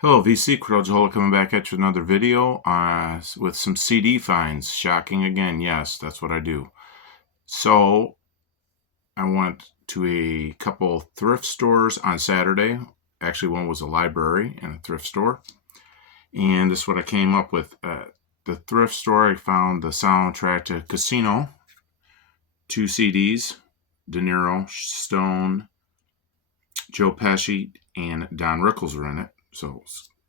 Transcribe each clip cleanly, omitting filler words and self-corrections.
Hello, VC Crowdaholic coming back at you with another video with some CD finds. Shocking again, yes, that's what I do. So I went to a couple thrift stores on Saturday. Actually, one was a library and a thrift store. And this is what I came up with. The thrift store, I found the soundtrack to Casino, 2 CDs, De Niro, Stone, Joe Pesci, and Don Rickles were in it.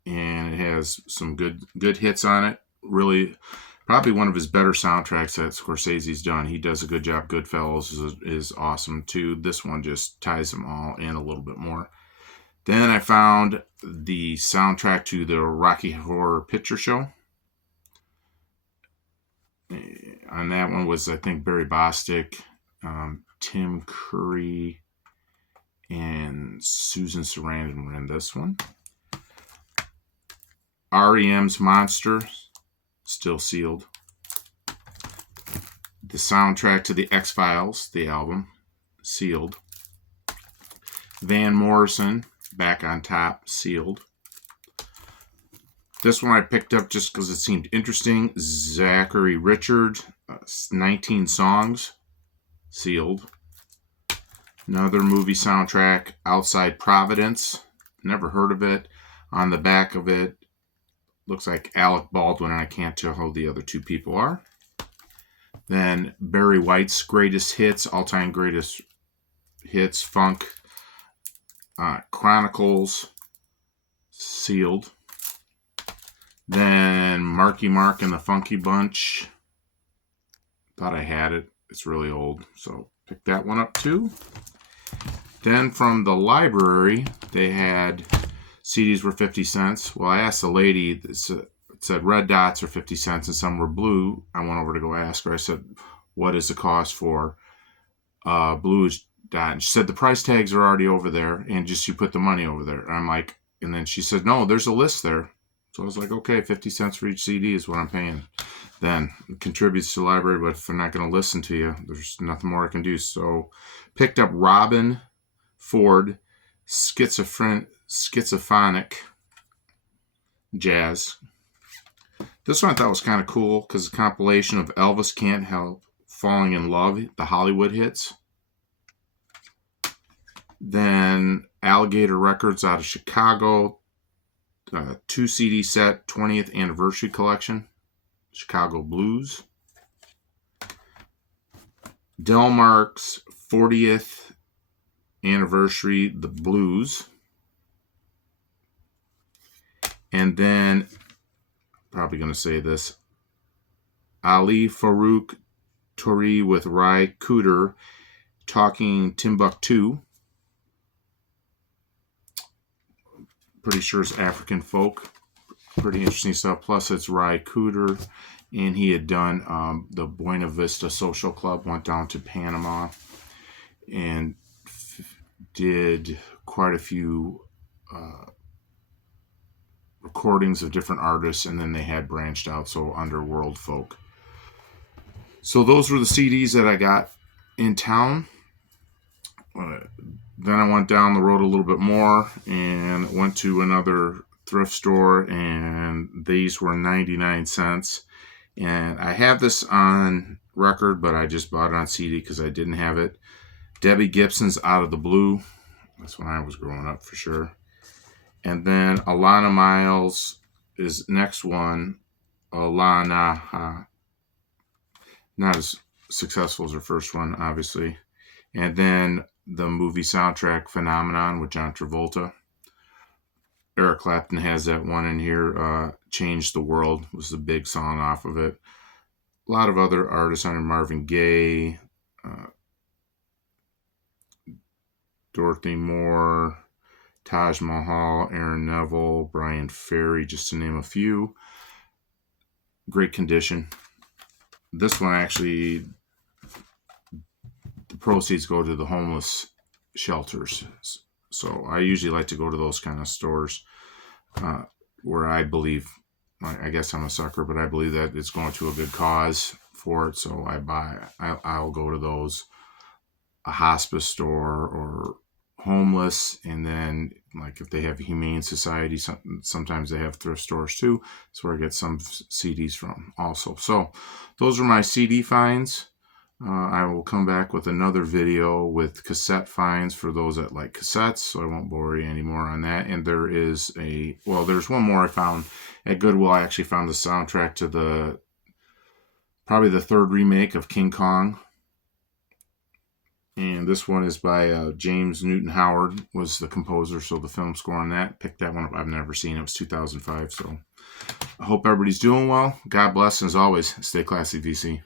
And it has some good hits on it. Really, probably one of his better soundtracks that Scorsese's done. He does a good job. Goodfellas is awesome too. This one just ties them all in a little bit more. Then I found the soundtrack to the Rocky Horror Picture Show. On that one was, I think, Barry Bostwick, Tim Curry, and Susan Sarandon were in this one. REM's Monster, still sealed. The soundtrack to the X-Files, the album, sealed. Van Morrison, Back on Top, sealed. This one I picked up just because it seemed interesting. Zachary Richard, 19 Songs, sealed. Another movie soundtrack, Outside Providence, never heard of it. On the back of it, looks like Alec Baldwin, and I can't tell who the other two people are. Then Barry White's Greatest Hits, All-Time Greatest Hits, Funk, Chronicles, sealed. Then Marky Mark and the Funky Bunch. Thought I had it. It's really old, so picked that one up too. Then from the library, they had CDs were 50 cents. Well, I asked the lady, it said red dots are 50 cents and some were blue. I went over to go ask her. I said, what is the cost for blue dot? And she said, the price tags are already over there and just you put the money over there. And I'm like, and then she said, no, there's a list there. So I was like, okay, 50 cents for each CD is what I'm paying. Then it contributes to the library, but if they're not going to listen to you, there's nothing more I can do. So picked up Robin Ford, Schizophonic Jazz. This one I thought was kind of cool because it's a compilation of Elvis Can't Help Falling in Love, the Hollywood hits. Then Alligator Records out of Chicago, 2 CD set, 20th anniversary collection, Chicago Blues. Delmark's 40th anniversary, the Blues. And then, probably going to say this, Ali Farouk Tori with Rai Cooder, Talking Timbuktu. Pretty sure it's African folk. Pretty interesting stuff. Plus, it's Rai Cooder, and he had done the Buena Vista Social Club, went down to Panama, and did quite a few recordings of different artists, and then they had branched out, so Underworld Folk. So those were the CDs that I got in town. Then I went down the road a little bit more and went to another thrift store, and these were 99 cents. And I have this on record, but I just bought it on CD because I didn't have it. Debbie Gibson's Out of the Blue. That's when I was growing up for sure. And then Alana Miles is next one. Alana. Not as successful as her first one, obviously. And then the movie soundtrack Phenomenon with John Travolta. Eric Clapton has that one in here. Changed the World was the big song off of it. A lot of other artists on it. Marvin Gaye, Dorothy Moore, Taj Mahal, Aaron Neville, Brian Ferry, just to name a few. Great condition. This one actually, the proceeds go to the homeless shelters. So I usually like to go to those kind of stores where I believe, I guess I'm a sucker, but I believe that it's going to a good cause for it. So I'll go to those, a hospice store or homeless, and then Like if they have a humane society, sometimes they have thrift stores too. That's where I get some CDs from also. So those are my CD finds. I will come back with another video with cassette finds for those that like cassettes, so I won't bore you anymore on that. And there's one more I found at Goodwill. I actually found the soundtrack to probably the third remake of King Kong. And this one is by James Newton Howard, was the composer, so the film score on that. Picked that one up. I've never seen it. It was 2005, so I hope everybody's doing well. God bless, and as always, stay classy, VC.